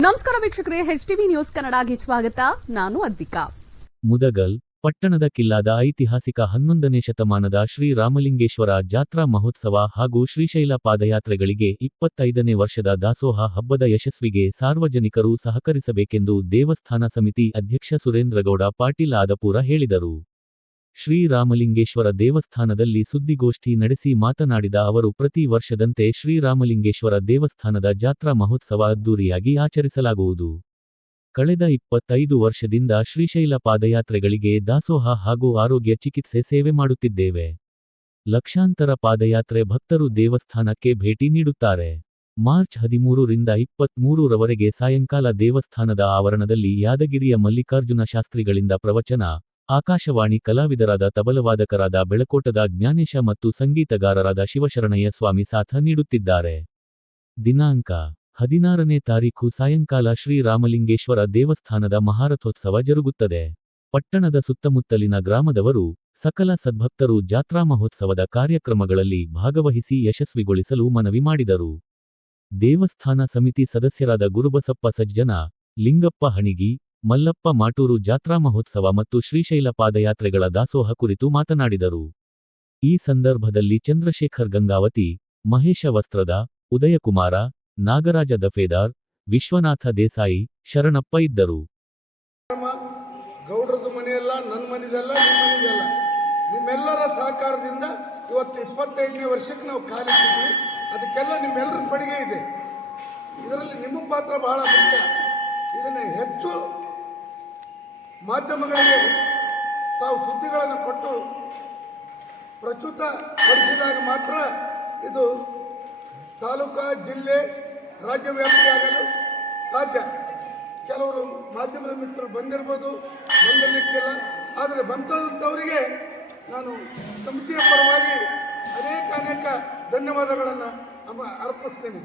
ನಮಸ್ಕಾರ ವೀಕ್ಷಕರೇ H TV news ಕನ್ನಡಗೆ ಸ್ವಾಗತ. ನಾನು ಅದ್ವಿಕಾ. ಮುದಗಲ್, ಪಟ್ಟಣದ ಕಿಲ್ಲಾದ ಐತಿಹಾಸಿಕ ಹನ್ನೊಂದನೇ ಶತಮಾನದ ಶ್ರೀ ರಾಮಲಿಂಗೇಶ್ವರ ಜಾತ್ರಾ ಮಹೋತ್ಸವ ಹಾಗೂ ಶ್ರೀಶೈಲ ಪಾದಯಾತ್ರೆಗಳಿಗೆ ಇಪ್ಪತ್ತೈದನೇ ವರ್ಷದ ದಾಸೋಹ ಹಬ್ಬದ ಯಶಸ್ವಿಗೆ ಸಾರ್ವಜನಿಕರು ಸಹಕರಿಸಬೇಕೆಂದು ದೇವಸ್ಥಾನ ಸಮಿತಿ ಅಧ್ಯಕ್ಷ ಸುರೇಂದ್ರಗೌಡ ಪಾಟೀಲ್ ಆದಪುರ ಹೇಳಿದರು. ಶ್ರೀರಾಮಲಿಂಗೇಶ್ವರ ದೇವಸ್ಥಾನದಲ್ಲಿ ಸುದ್ದಿಗೋಷ್ಠಿ ನಡೆಸಿ ಮಾತನಾಡಿದ ಅವರು, ಪ್ರತಿ ವರ್ಷದಂತೆ ಶ್ರೀರಾಮಲಿಂಗೇಶ್ವರ ದೇವಸ್ಥಾನದ ಜಾತ್ರಾ ಮಹೋತ್ಸವ ಅದ್ದೂರಿಯಾಗಿ ಆಚರಿಸಲಾಗುವುದು. ಕಳೆದ ಇಪ್ಪತ್ತೈದು ವರ್ಷದಿಂದ ಶ್ರೀಶೈಲ ಪಾದಯಾತ್ರೆಗಳಿಗೆ ದಾಸೋಹ ಹಾಗೂ ಆರೋಗ್ಯ ಚಿಕಿತ್ಸೆ ಸೇವೆ ಮಾಡುತ್ತಿದ್ದೇವೆ. ಲಕ್ಷಾಂತರ ಪಾದಯಾತ್ರೆ ಭಕ್ತರು ದೇವಸ್ಥಾನಕ್ಕೆ ಭೇಟಿ ನೀಡುತ್ತಾರೆ. ಮಾರ್ಚ್ ಹದಿಮೂರರಿಂದ ಇಪ್ಪತ್ಮೂರರವರೆಗೆ ಸಾಯಂಕಾಲ ದೇವಸ್ಥಾನದ ಆವರಣದಲ್ಲಿ ಯಾದಗಿರಿಯ ಮಲ್ಲಿಕಾರ್ಜುನ ಶಾಸ್ತ್ರಿಗಳಿಂದ ಪ್ರವಚನ ಆಕಾಶವಾಣಿ ಕಲಾವಿದರಾದ ತಬಲವಾದಕರಾದ ಬೆಳಕೋಟದ ಜ್ಞಾನೇಶ ಮತ್ತು ಸಂಗೀತಗಾರರಾದ ಶಿವಶರಣಯ್ಯ ಸ್ವಾಮಿ ಸಾಥ ನೀಡುತ್ತಿದ್ದಾರೆ. ದಿನಾಂಕ ಹದಿನಾರನೇ ತಾರೀಖು ಸಾಯಂಕಾಲ ಶ್ರೀರಾಮಲಿಂಗೇಶ್ವರ ದೇವಸ್ಥಾನದ ಮಹಾರಥೋತ್ಸವ ಜರುಗುತ್ತದೆ. ಪಟ್ಟಣದ ಸುತ್ತಮುತ್ತಲಿನ ಗ್ರಾಮದವರು ಸಕಲ ಸದ್ಭಕ್ತರು ಜಾತ್ರಾ ಮಹೋತ್ಸವದ ಕಾರ್ಯಕ್ರಮಗಳಲ್ಲಿ ಭಾಗವಹಿಸಿ ಯಶಸ್ವಿಗೊಳಿಸಲು ಮನವಿ ಮಾಡಿದರು. ದೇವಸ್ಥಾನ ಸಮಿತಿ ಸದಸ್ಯರಾದ ಗುರುಬಸಪ್ಪ ಸಜ್ಜನ, ಲಿಂಗಪ್ಪ ಹಣಿಗಿ ಮಲ್ಲಪ್ಪ ಮಾಟೂರು ಜಾತ್ರಾ ಮಹೋತ್ಸವ ಮತ್ತು ಶ್ರೀಶೈಲ ಪಾದಯಾತ್ರೆಗಳ ದಾಸೋಹ ಕುರಿತು ಮಾತನಾಡಿದರು. ಈ ಸಂದರ್ಭದಲ್ಲಿ ಚಂದ್ರಶೇಖರ್ ಗಂಗಾವತಿ, ಮಹೇಶ ವಸ್ತ್ರದ, ಉದಯಕುಮಾರ, ನಾಗರಾಜ ದಫೇದಾರ್, ವಿಶ್ವನಾಥ ದೇಸಾಯಿ ಶರಣಪ್ಪ ಇದ್ದರು. ಗೌಡ್ರದ್ದು ಮನೆಯಲ್ಲ ನನ್ನ ಮನೆದಲ್ಲ ನಿಮ್ಮ ಮನೆದಲ್ಲ. ನಿಮ್ಮೆಲ್ಲರ ಸಹಕಾರದಿಂದ ಇವತ್ತು ಇಪ್ಪತ್ತೈದನೇ ವರ್ಷಕ್ಕೆ ನಾವು ಕಾಲಿಟ್ಟಿದ್ವಿ ಅದಕ್ಕೆಲ್ಲ ನಿಮ್ಮೆಲ್ಲರ ಕೊಡುಗೆ ಇದೆ. ಇದರಲ್ಲಿ ನಿಮ್ಮ ಪಾತ್ರ ಬಹಳ ಮುಖ್ಯ. ಇದನ್ನು ಹೆಚ್ಚು ಮಾಧ್ಯಮಗಳಿಗೆ ತಾವು ಸುದ್ದಿಗಳನ್ನು ಕೊಟ್ಟು ಪ್ರಚುತ ಪಡಿಸಿದಾಗ ಮಾತ್ರ ಇದು ತಾಲೂಕಾ, ಜಿಲ್ಲೆ, ರಾಜ್ಯ ವ್ಯಾಪ್ತಿಯಾಗಲು ಸಾಧ್ಯ. ಕೆಲವರು ಮಾಧ್ಯಮದ ಮಿತ್ರರು ಬಂದಿರ್ಬೋದು, ಬಂದಿರಲಿಕ್ಕಿಲ್ಲ. ಆದರೆ ಬಂದಂಥವರಿಗೆ ನಾನು ಸಮಿತಿಯ ಪರವಾಗಿ ಅನೇಕ ಅನೇಕ ಧನ್ಯವಾದಗಳನ್ನು ಅರ್ಪಿಸ್ತೇನೆ.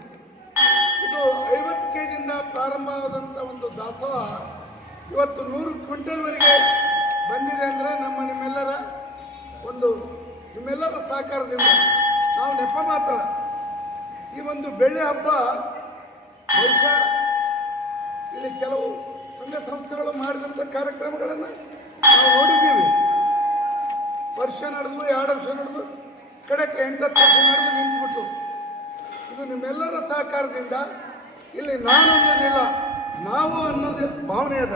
ಇದು ಐವತ್ತು ಕೆ ಜಿಯಿಂದ ಪ್ರಾರಂಭವಾದಂಥ ಒಂದು ದಾಸೋಹ. ಇವತ್ತು ನೂರು ಕ್ವಿಂಟಲ್ವರೆಗೆ ಬಂದಿದೆ ಅಂದರೆ ನಮ್ಮ ನಿಮ್ಮೆಲ್ಲರ ಒಂದು ನಿಮ್ಮೆಲ್ಲರ ಸಹಕಾರದಿಂದ ನಾವು ನೆಪ ಮಾತ್ರ. ಈ ಒಂದು ಬೆಳ್ಳಿ ಹಬ್ಬ ಬಹುಶಃ ಇಲ್ಲಿ ಕೆಲವು ಸಂಘ ಸಂಸ್ಥೆಗಳು ಮಾಡಿದಂಥ ಕಾರ್ಯಕ್ರಮಗಳನ್ನು ನಾವು ನೋಡಿದ್ದೀವಿ. ವರ್ಷ ನಡೆದು, ಎರಡು ವರ್ಷ ನಡೆದು, ಕಡೆಗೆ ಎಂಟತ್ತು ವರ್ಷ ನಡೆದು ನಿಂತುಬಿಟ್ಟು. ಇದು ನಿಮ್ಮೆಲ್ಲರ ಸಹಕಾರದಿಂದ ಇಲ್ಲಿ ನಾನು ಅನ್ನೋದಿಲ್ಲ, ನಾವು ಅನ್ನೋದು ಭಾವನೆ ಅದ.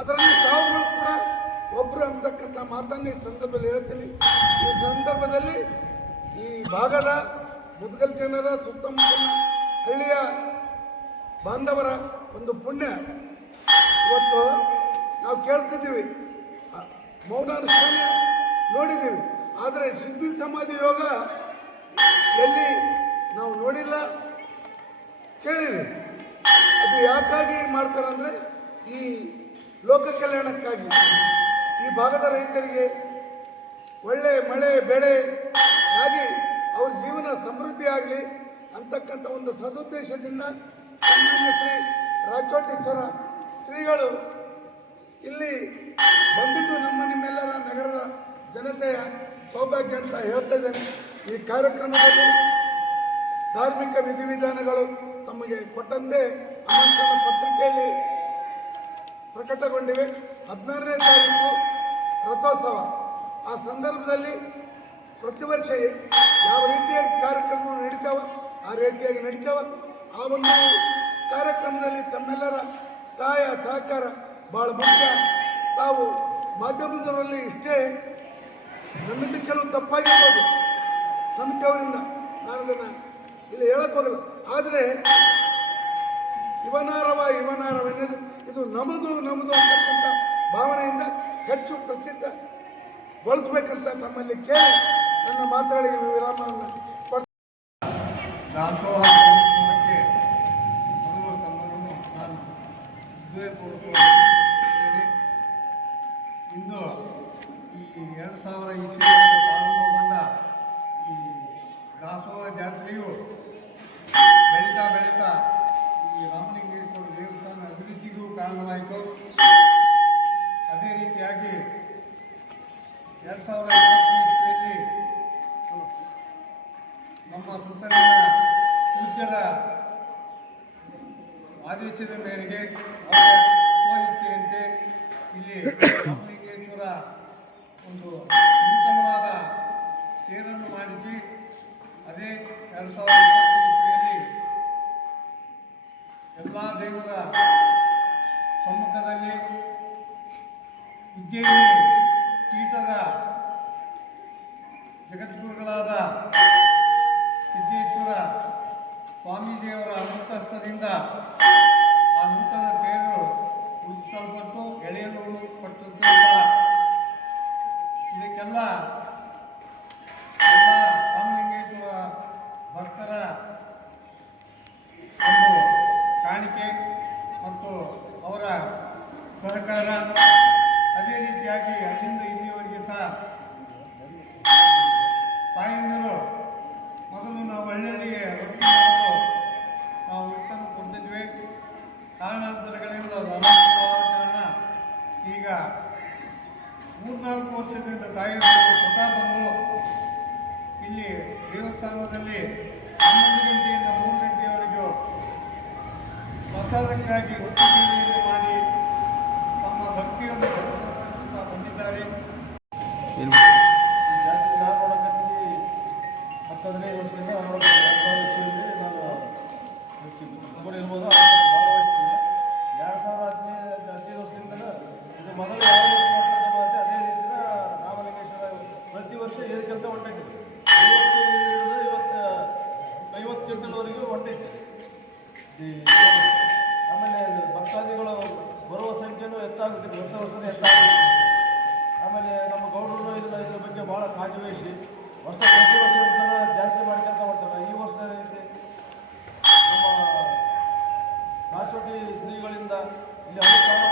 ಅದರಲ್ಲಿ ತಾವುಗಳು ಕೂಡ ಒಬ್ಬರು ಅಂತಕ್ಕಂಥ ಮಾತನ್ನು ಈ ಸಂದರ್ಭದಲ್ಲಿ ಹೇಳ್ತೀನಿ. ಈ ಸಂದರ್ಭದಲ್ಲಿ ಈ ಭಾಗದ ಮುದ್ಗಲ್ ಜನರ ಸುತ್ತಮುತ್ತಲಿನ ಹಳ್ಳಿಯ ಬಾಂಧವರ ಒಂದು ಪುಣ್ಯ. ಇವತ್ತು ನಾವು ಕೇಳ್ತಿದ್ದೀವಿ. ಮೌನಾನುಷ್ಠಾನ ನೋಡಿದ್ದೀವಿ. ಆದರೆ ಸಿದ್ಧಿ ಸಮಾಧಿ ಯೋಗ ಎಲ್ಲಿ ನಾವು ನೋಡಿಲ್ಲ ಕೇಳಿವಿ ಅದು ಯಾಕಾಗಿ ಮಾಡ್ತಾರಂದ್ರೆ ಈ ಲೋಕ ಕಲ್ಯಾಣಕ್ಕಾಗಿ ಈ ಭಾಗದ ರೈತರಿಗೆ ಒಳ್ಳೆ ಮಳೆ, ಬೆಳೆ ಆಗಿ ಅವ್ರ ಜೀವನ ಸಮೃದ್ಧಿ ಆಗಲಿ ಅಂತಕ್ಕಂಥ ಒಂದು ಸದುದ್ದೇಶದಿಂದ ಸನ್ಮಾನ್ಯ ಶ್ರೀ ರಾಜೋಟೇಶ್ವರ ಶ್ರೀಗಳು ಇಲ್ಲಿ ಬಂದಿದ್ದು ನಮ್ಮ ನಿಮ್ಮೆಲ್ಲರ ನಗರದ ಜನತೆಯ ಸೌಭಾಗ್ಯ ಅಂತ ಹೇಳ್ತಾ ಇದ್ದೇನೆ. ಈ ಕಾರ್ಯಕ್ರಮದಲ್ಲಿ ಧಾರ್ಮಿಕ ವಿಧಿವಿಧಾನಗಳು ತಮಗೆ ಕೊಟ್ಟಂತೆ ಆಮಂತ್ರಣ ಪತ್ರಿಕೆಯಲ್ಲಿ ಪ್ರಕಟಗೊಂಡಿವೆ. ಹದಿನಾರನೇ ತಾರೀಕು ರಥೋತ್ಸವ. ಆ ಸಂದರ್ಭದಲ್ಲಿ ಪ್ರತಿ ವರ್ಷ ಯಾವ ರೀತಿಯಾಗಿ ಕಾರ್ಯಕ್ರಮಗಳು ನಡೀತಾವ, ಆ ರೀತಿಯಾಗಿ ನಡೀತಾವ? ಆ ಒಂದು ಕಾರ್ಯಕ್ರಮದಲ್ಲಿ ತಮ್ಮೆಲ್ಲರ ಸಹಾಯ, ಸಹಕಾರ ಬಹಳ ಮುಖ್ಯ. ತಾವು ಮಾಧ್ಯಮದವರಲ್ಲಿ ಇಷ್ಟೇ ನನ್ನಿಂದ ಕೆಲವು ತಪ್ಪಾಗಿರ್ಬೋದು. ಸಮಿತಿಯವರಿಂದ ನಾನು ಅದನ್ನು ಇಲ್ಲಿ ಹೇಳಕ್ ಹೋಗಲ್ಲ. ಆದರೆ ಇವನಾರವ ಇವನಾರವ ಎನ್ನುವುದು. ಇದು ನಮ್ಮದು ನಮ್ಮದು ಅಂತಕ್ಕಂಥ ಭಾವನೆಯಿಂದ ಹೆಚ್ಚು ಪ್ರಸಿದ್ಧಗೊಳಿಸ್ಬೇಕಂತ ತಮ್ಮಲ್ಲಿ ಕೇಳಿ ನನ್ನ ಮಾತಾಡಿಗೆ ವಿರಾಮವನ್ನು ಕೊಡ್ತೀನಿ. ಒಲಿಸಿದ ಮೇರೆಗೆ ಇಲ್ಲಿ ರಾಮಲಿಂಗೇಶ್ವರ ಒಂದು ನೂತನವಾದ ತೇರನ್ನು ಮಾಡಿಸಿ ಅದೇ ಎರಡು ಸಾವಿರದ ಇಪ್ಪತ್ತು ಎಲ್ಲ ದೇವರ ಸಮ್ಮುಖದಲ್ಲಿ ಉಜ್ಜಯಿನಿ ಪೀಠದ ಜಗದ್ಗುರುಗಳಾದ ಇದಕ್ಕೆಲ್ಲ ಎಲ್ಲ ರಾಮಲಿಂಗೇಶ್ವರ ಭಕ್ತರ ಒಂದು ಕಾಣಿಕೆ ಮತ್ತು ಅವರ ಸಹಕಾರ ಅದೇ ರೀತಿಯಾಗಿ ಮೂರ್ನಾಲ್ಕು ವರ್ಷದಿಂದ ತಾಯಿಯವರು ಸ್ವತಃ ಬಂದು ಇಲ್ಲಿ ದೇವಸ್ಥಾನದಲ್ಲಿ ಹನ್ನೊಂದು ಗಂಟೆಯಿಂದ ಮೂರು ಗಂಟೆಯವರೆಗೂ ಪ್ರಸಾದಕ್ಕಾಗಿ ರೊಟ್ಟಿ ಸೇವೆಯನ್ನು ಮಾಡಿ ತಮ್ಮ ಭಕ್ತಿಯನ್ನು ಬಂದಿದ್ದಾರೆ. ನಾನು ನೋಡಕತ್ತಿ ಹತ್ತು ಹದಿನೈದು ವರ್ಷದಿಂದ ನೋಡಕ್ಕೆ ನಾನು ಇರ್ಬೋದು ಭಾಗವಹಿಸ್ತೀನಿ ಎರಡು ಸಾವಿರ ಹದಿನೈದು ಹದಿನೈದು ವರ್ಷದಿಂದ ಇದು ಮೊದಲು ಹೆಚ್ಚಾಗುತ್ತೆ ಹೊಸ ವರ್ಷನೇ ಹೆಚ್ಚಾಗುತ್ತೆ ಆಮೇಲೆ ನಮ್ಮ ಗೌಡರು ಇದರ ಇದ್ರ ಬಗ್ಗೆ ಭಾಳ ಕಾಳಜಿ ವಹಿಸಿ. ವರ್ಷ ಪ್ರತಿ ವರ್ಷ ಒಂಥರ ಜಾಸ್ತಿ ಮಾಡ್ಕೊಂತ ಬರ್ತಾರೆ ಈ ವರ್ಷ ಏನೈತಿ? ನಮ್ಮ ರಾಚೋಟಿ ಶ್ರೀಗಳಿಂದ ಇಲ್ಲಿ ಅನುಷ್ಠಾನವನ್ನು